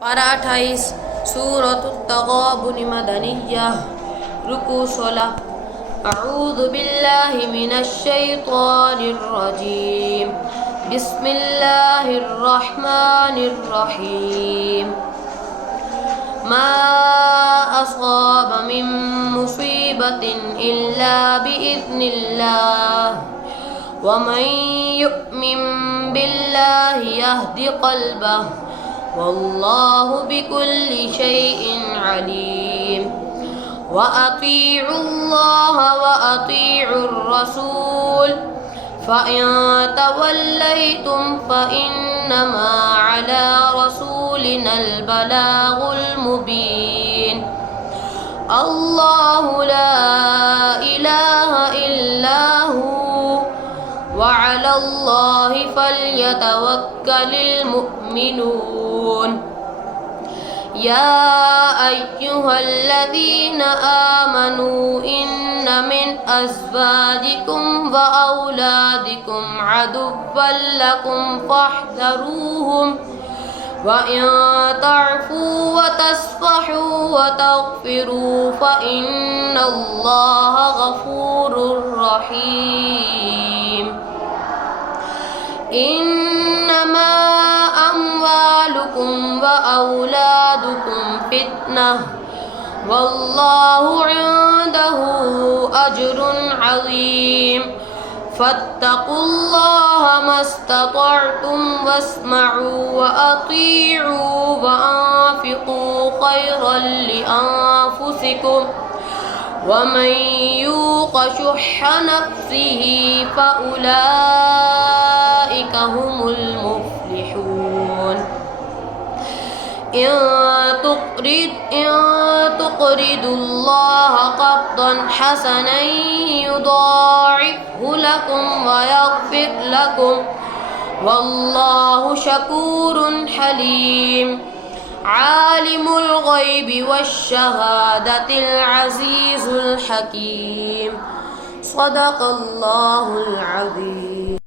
पारा 28 सूरतुत तगाबुन मदनिय्यह रुकू 16 अऊज़ु बिल्लाहि मिनश शैतानिर रजीम बिस्मिल्लाहिर रहमानिर रहीम मा असाब मिन मुसीबतिन इल्ला बिइज़्निल्लाह वमन यु'मिन बिल्लाहि यहदि क़ल्बहु वल्लाहु बिकुल्लि शैइन अलीम व अतीउल्लाह व अतीउर रसूल फ़इन तवल्लैतुम फ़इन्नमा अला रसूलिनल बलागुल मुबीन अल्लाहु ला इलाहा इल्ला हु व अलल्लाहि फल्यतवक्कलिल मुमिनून या अय्युहल्लज़ीन आमनू इन्न मिन अज़वाजिकुम व औलादिकुम अदुव्वन लकुम फ़ाहज़रूहुम व इन तअफ़ू व तस्फ़हू व तग़फ़िरू फ़इन्नल्लाह गफ़ूरुर रहीम इन्नमा अम्वालुकुम व औलादुकुम फित्नह वल्लाहु इंदहु अज्रुन अज़ीम फत्तकुल्लाह मस्ततअतुम वस्मऊ व अतीउ व अन्फ़िक़ू ख़ैरन लिअन्फ़ुसिकुम वमन यूक़ शुह्ह नफ़्सिही फ़उलाइका हुमुल मुफ़्लिहून इन तुक़रिदुल्लाह क़र्ज़न हसनन युदाइफ़हु लकुम व यग़फ़िर लकुम वल्लाहु शकूरुन हलीम आलिमुल ग़ैबि वश्शहादतिल अज़ीज़ुल हकीम सदक़ल्लाहुल अज़ीम।